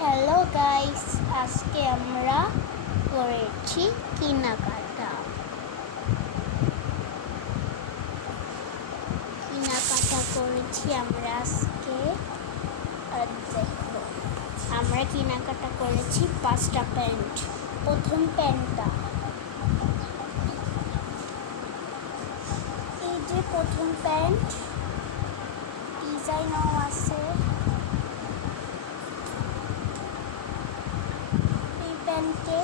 Hello guys, আজকে আমরা করেছি কেনাকাটা করেছি আমরা আজকে। দেখো, আমরা কেনাকাটা করেছি 5টা প্যান্ট। প্রথম প্যান্টটা এই যে প্রথম প্যান্ট, ডিজাইনও আছে। এই প্যান্টে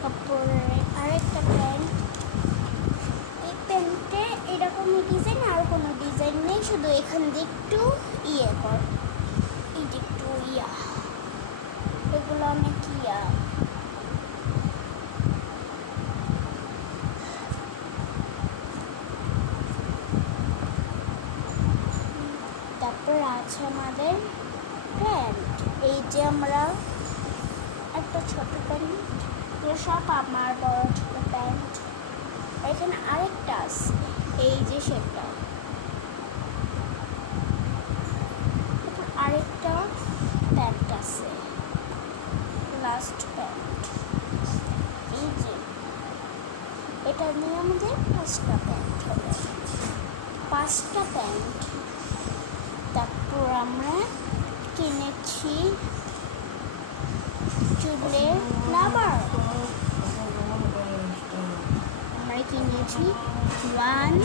তারপরে আরেকটা প্যান্ট। এই প্যান্টে এরকম ডিজাইন, আর কোনো ডিজাইন নেই, শুধু এখান দিয়ে একটু কর, এই যে একটু এগুলো অনেক তারপর আছে আমাদের প্যান্ট। এই যে আমরা একটা ছোট প্যান্ট, সব আমার বড় ছোট প্যান্ট। এখানে আরেকটা আছে, এই যে সেটা। আরেকটা প্যান্ট আছে, লাস্ট প্যান্ট। এই যে এটা নিয়ে আমাদের 5টা প্যান্ট হবে, 5টা প্যান্ট। তারপর আমরা কিনেছি চুলের রাবার। আমরা কিনেছি 1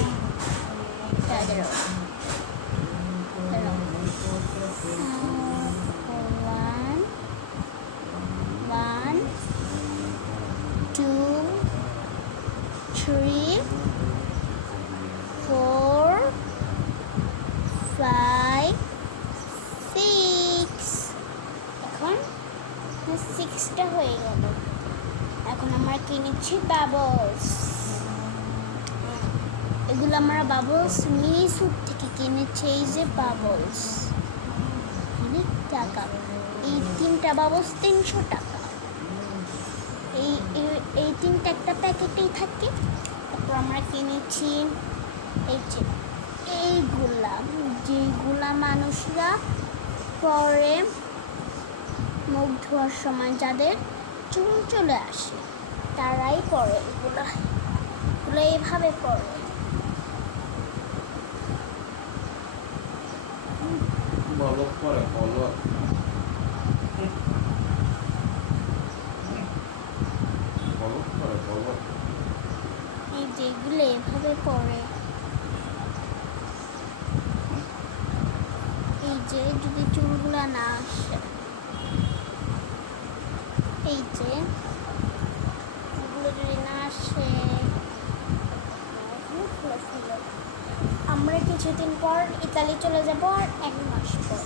2 3 4 5 6। এখন 6টা হয়ে গেল। এখন আমরা কিনেছি বাবলস। এগুলো আমরা বাবলস মিনি স্যুপ থেকে কিনেছি। এই যে বাবলস, অনেক টাকা। এই 3টা বাবলস 300 টাকা। এই 3টা একটা প্যাকেটেই থাকে। তারপর আমরা কিনেছি এই যে যেগুলা মানুষরা পরে মুখ ধোয়ার সময় যাদের চুল চলে আসে তারাই পরে এগুলো এইভাবে পরে। এই যেগুলো এভাবে পরে, এই যে যদি চুলগুলা না আসে, এই যে এগুলো যদি না আসে, আমরা কিছুদিন পর ইতালি চলে যাব, আর 1 মাস পর।